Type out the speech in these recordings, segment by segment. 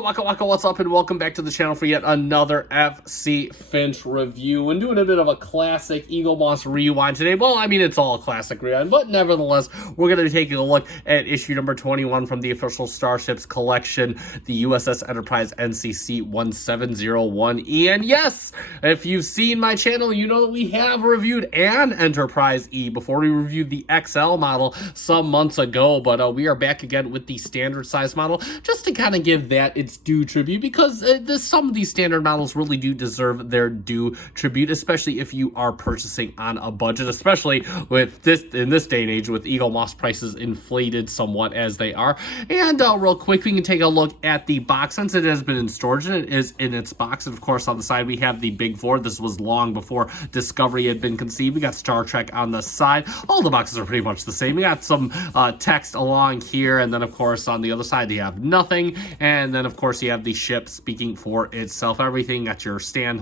Waka, what's up, and welcome back to the channel for yet another FC Finch review. And doing a bit of a classic Eaglemoss rewind today. Well, I mean, it's all a classic rewind, but nevertheless, we're going to be taking a look at issue number 21 from the official Starships collection, the U.S.S. Enterprise NCC 1701E. And yes, if you've seen my channel, you know that we have reviewed an Enterprise E before we reviewed the XL model some months ago, but we are back again with the standard size model, just to kind of give that its due tribute, because some of these standard models really do deserve their due tribute, especially if you are purchasing on a budget, especially with this in this day and age with Eaglemoss prices inflated somewhat as they are. And real quick, we can take a look at the box since it has been in storage and it is in its box. And of course, on the side we have the Big Four. This was long before Discovery had been conceived. We got Star Trek on the side. All the boxes are pretty much the same. We got some text along here, and then of course on the other side you have nothing, and then of course you have the ship speaking for itself. Everything got your stand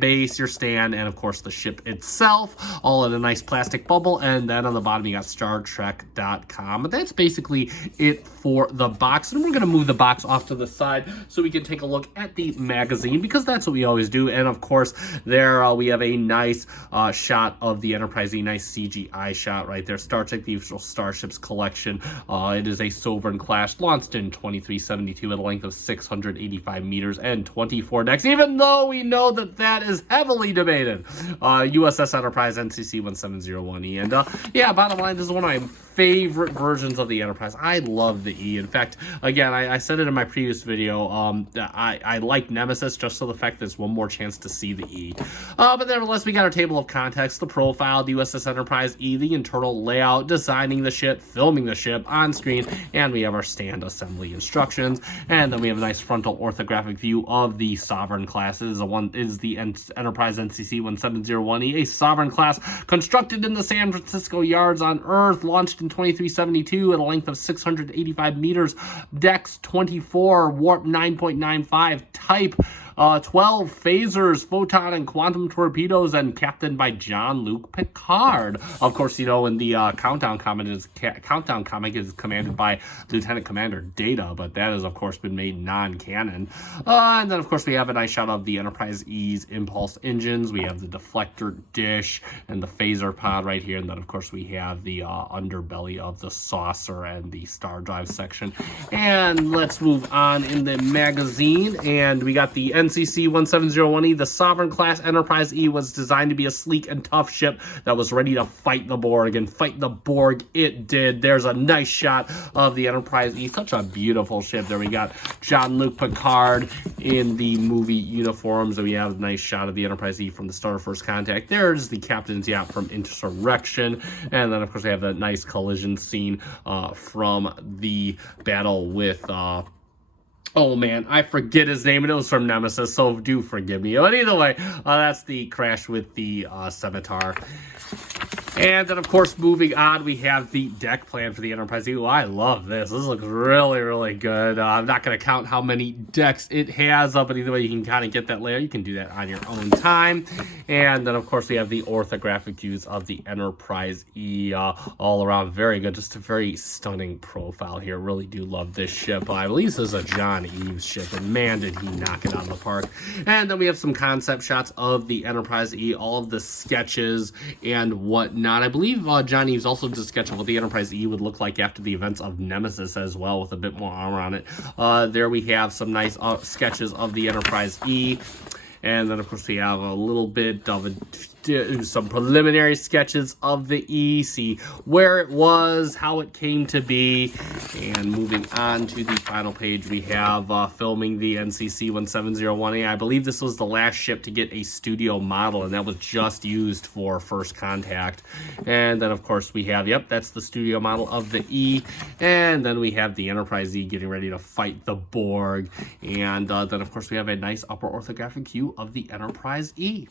base, your stand, and of course the ship itself, all in a nice plastic bubble. And then on the bottom you got StarTrek.com. But that's basically it for the box, and we're going to move the box off to the side so we can take a look at the magazine, because that's what we always do. And of course there we have a nice shot of the Enterprise E, nice CGI shot right there. Star Trek, the official Starships collection. It is a Sovereign class, launched in 2372 at a length of 685 meters and 24 decks, even though we know that that is heavily debated. U.S.S. Enterprise NCC 1701E. And yeah, bottom line, this is one of my favorite versions of the Enterprise. I love the E. In fact, again, I said it in my previous video, I like Nemesis just for the fact that it's one more chance to see the E. But nevertheless, we got our table of contents, the profile, the USS Enterprise E, the internal layout, designing the ship, filming the ship on screen, and we have our stand assembly instructions. And then we have a nice frontal orthographic view of the Sovereign class. It is the Enterprise NCC 1701E, a Sovereign class constructed in the San Francisco yards on Earth, launched in 2372 at a length of 685 meters, decks 24, warp 9.95, type 12 phasers, photon and quantum torpedoes, and captained by Jean-Luc Picard. Of course, you know, in the Countdown comic is commanded by Lieutenant Commander Data, but that has, of course, been made non-canon. And then, of course, we have a nice shot of the Enterprise E's impulse engines. We have the deflector dish and the phaser pod right here. And then, of course, we have the underbelly of the saucer and the star drive section. And let's move on in the magazine. And we got the NCC 1701E, the Sovereign class Enterprise E, was designed to be a sleek and tough ship that was ready to fight the Borg, and fight the Borg it did. There's a nice shot of the Enterprise E, such a beautiful ship. There we got Jean-Luc Picard in the movie uniforms, and we have a nice shot of the Enterprise E from the start of First Contact. There's the captain's yacht from Insurrection, and then of course we have that nice collision scene from the battle with oh man, I forget his name, and it was from Nemesis, so do forgive me. But either way, that's the crash with the Scimitar. And then, of course, moving on, we have the deck plan for the Enterprise E. Ooh, I love this. This looks really, really good. I'm not going to count how many decks it has, but either way, you can kind of get that layout. You can do that on your own time. And then, of course, we have the orthographic views of the Enterprise E. All around, very good. Just a very stunning profile here. Really do love this ship. I believe this is a John Eves ship, and man, did he knock it out of the park. And then we have some concept shots of the Enterprise E, all of the sketches and whatnot. I believe John Eves also did a sketch of what the Enterprise E would look like after the events of Nemesis as well, with a bit more armor on it. There we have some nice sketches of the Enterprise E. And then, of course, we have a little bit of some preliminary sketches of the E, see where it was, how it came to be. And moving on to the final page, we have filming the NCC 1701A. I believe this was the last ship to get a studio model, and that was just used for First Contact. And then, of course, we have, yep, that's the studio model of the E. And then we have the Enterprise E getting ready to fight the Borg. And then, of course, we have a nice upper orthographic view of the Enterprise E.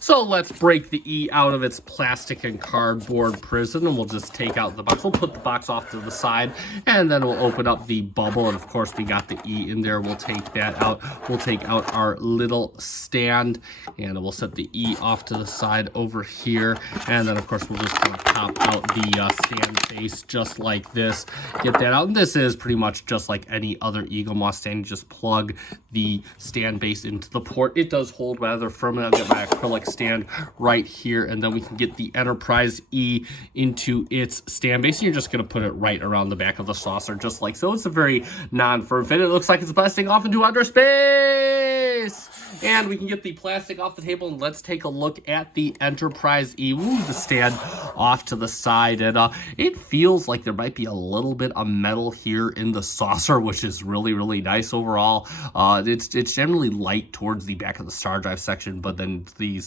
So let's break the E out of its plastic and cardboard prison, and we'll just take out the box. We'll put the box off to the side, and then we'll open up the bubble, and of course we got the E in there. We'll take that out. We'll take out our little stand, and we'll set the E off to the side over here, and then of course we'll just kind of pop out the stand face just like this. Get that out, and this is pretty much just like any other Eaglemoss stand. You just plug the stand base into the port. It does hold rather firm, and I'll get my acrylic stand right here, and then we can get the Enterprise E into its stand base. You're just going to put it right around the back of the saucer, just like so. It's a very non-firm fit. It looks like it's blasting off into outer space. And we can get the plastic off the table, and let's take a look at the Enterprise E. Move the stand off to the side, and it feels like there might be a little bit of metal here in the saucer, which is really, really nice overall. It's generally light towards the back of the star drive section, but then the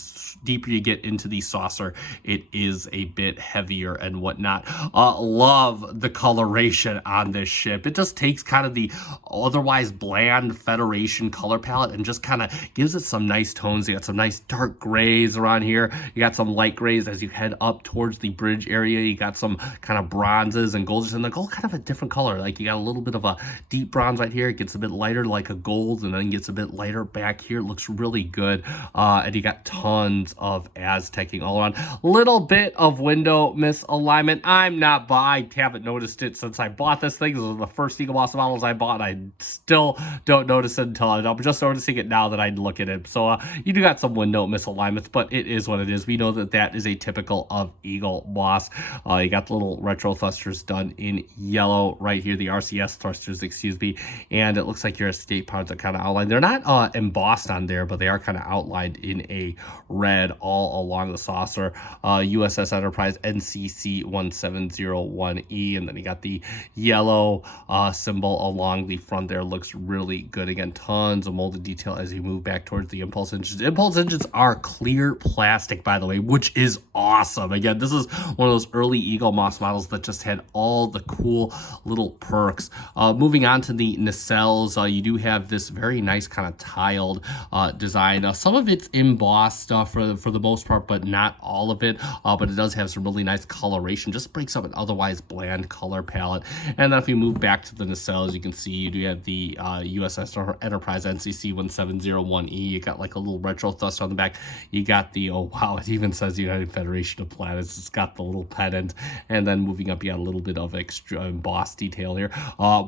deeper you get into the saucer, it is a bit heavier and whatnot. Love the coloration on this ship. It just takes kind of the otherwise bland Federation color palette and just kind of gives it some nice tones. You got some nice dark grays around here. You got some light grays as you head up towards the bridge area. You got some kind of bronzes and golds, and the gold kind of a different color. Like you got a little bit of a deep bronze right here. It gets a bit lighter like a gold, and then gets a bit lighter back here. It looks really good. And you got tons of Aztecing all around. Little bit of window misalignment. I haven't noticed it since I bought this thing. This was the first Eaglemoss models I bought. I still don't notice it until I'm just noticing it now that I look at it. So you do got some window misalignments, but it is what it is. We know that that is a typical of Eaglemoss. You got the little retro thrusters done in yellow right here, the RCS thrusters, excuse me, and it looks like your escape pods are kind of outlined. They're not embossed on there, but they are kind of outlined in a red all along the saucer. U.S.S. Enterprise NCC 1701E, and then you got the yellow symbol along the front there. Looks really good. Again, tons of molded detail as you move back towards the impulse engines. Impulse engines are clear plastic, by the way, which is awesome. Again, this is one of those early Eaglemoss models that just had all the cool little perks. Moving on to the nacelles, you do have this very nice kind of tiled design. Some of it's embossed for the most part, but not all of it. But it does have some really nice coloration. Just breaks up an otherwise bland color palette. And then if you move back to the nacelles, you can see you do have the U.S.S. Enterprise NCC 1701E. You got like a little retro thruster on the back. You got the, oh wow, it even says United Federation of Planets. It's got the little pendant. And then moving up, you got a little bit of extra embossed detail here.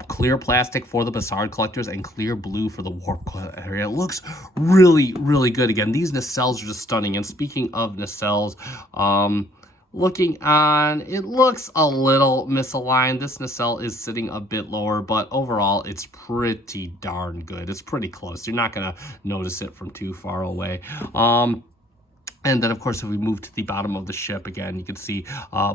Clear plastic for the Bassard collectors and clear blue for the warp area. It looks really, really good. Again, these nacelles are just stunning. And speaking of nacelles, looking on, it looks a little misaligned. This nacelle is sitting a bit lower, but overall, it's pretty darn good. It's pretty close. You're not going to notice it from too far away. And then, of course, if we move to the bottom of the ship, again, you can see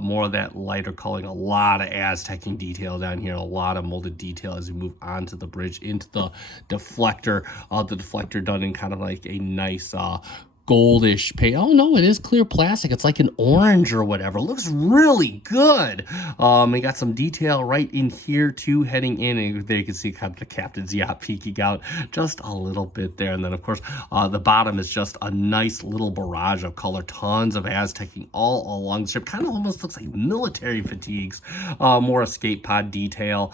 more of that lighter coloring, a lot of Aztecing detail down here, a lot of molded detail as we move onto the bridge into the deflector. The deflector done in kind of like a nice goldish paint. Oh no, it is clear plastic. It's like an orange or whatever. It looks really good. We got some detail right in here too, heading in, and there you can see kind of the captain's yacht peeking out just a little bit there. And then of course the bottom is just a nice little barrage of color, tons of Aztecing all along the ship. Kind of almost looks like military fatigues. More escape pod detail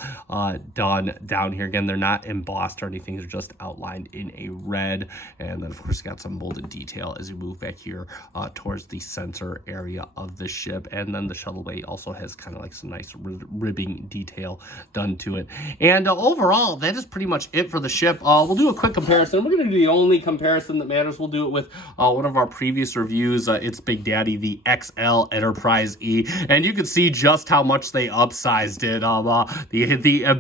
done down here. Again, they're not embossed or anything. They're just outlined in a red. And then of course you got some molded detail as you move back here towards the center area of the ship. And then the shuttle bay also has kind of like some nice ribbing detail done to it. And overall, that is pretty much it for the ship. We'll do a quick comparison. We're going to do the only comparison that matters. We'll do it with one of our previous reviews. It's Big Daddy, the XL Enterprise E. And you can see just how much they upsized it.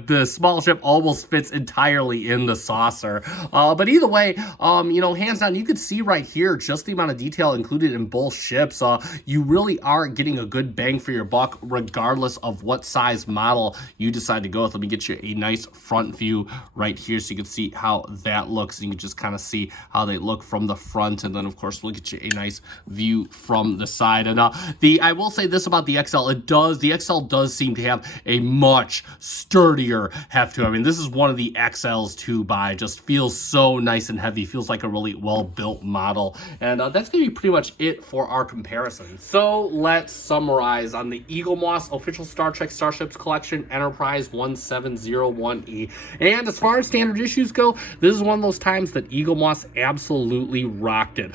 The small ship almost fits entirely in the saucer. But either way, you know, hands down, you can see right here just the amount of detail included in both ships. You really are getting a good bang for your buck regardless of what size model you decide to go with. Let me get you a nice front view right here so you can see how that looks. You can just kind of see how they look from the front, and then of course we'll get you a nice view from the side. And I will say this about the XL, the XL does seem to have a much sturdier heft to it. I mean, this is one of the XLs to buy. Just feels so nice and heavy. Feels like a really well-built model. And that's going to be pretty much it for our comparison. So let's summarize on the Eaglemoss official Star Trek Starships Collection Enterprise 1701E. And as far as standard issues go, this is one of those times that Eaglemoss absolutely rocked it.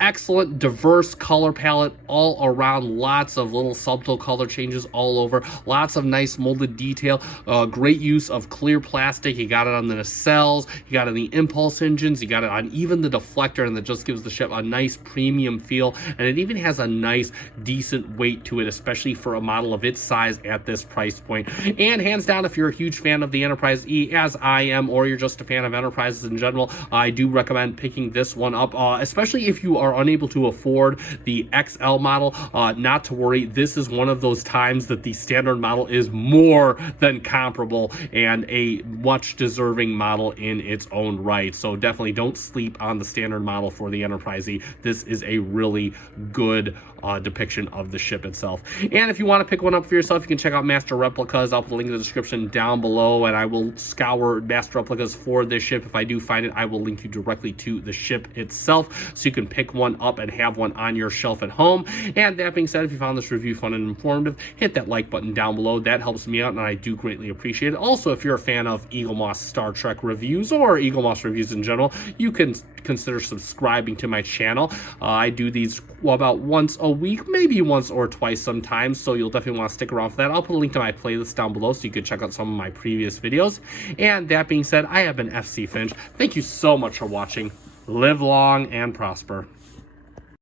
Excellent, diverse color palette all around. Lots of little subtle color changes all over. Lots of nice molded detail. Great use of clear plastic. You got it on the nacelles. You got it on the impulse engines. You got it on even the deflector, and that just gives the ship a nice premium feel. And it even has a nice, decent weight to it, especially for a model of its size at this price point. And hands down, if you're a huge fan of the Enterprise E, as I am, or you're just a fan of Enterprises in general, I do recommend picking this one up, especially if you are unable to afford the XL model. Not to worry, this is one of those times that the standard model is more than comparable and a much deserving model in its own right. So definitely don't sleep on the standard model for the Enterprise E. This is a really good depiction of the ship itself. And if you want to pick one up for yourself, you can check out Master Replicas. I'll put a link in the description down below, and I will scour Master Replicas for this ship. If I do find it, I will link you directly to the ship itself, so you can pick one up and have one on your shelf at home. And that being said, if you found this review fun and informative, hit that like button down below. That helps me out, and I do greatly appreciate it. Also, if you're a fan of Eaglemoss Star Trek reviews or Eaglemoss reviews in general, you can consider subscribing to my channel. I do these about once a week, maybe once or twice sometimes, so you'll definitely want to stick around for that. I'll put a link to my playlist down below so you can check out some of my previous videos. And that being said, I have been FC Finch. Thank you so much for watching. Live long and prosper.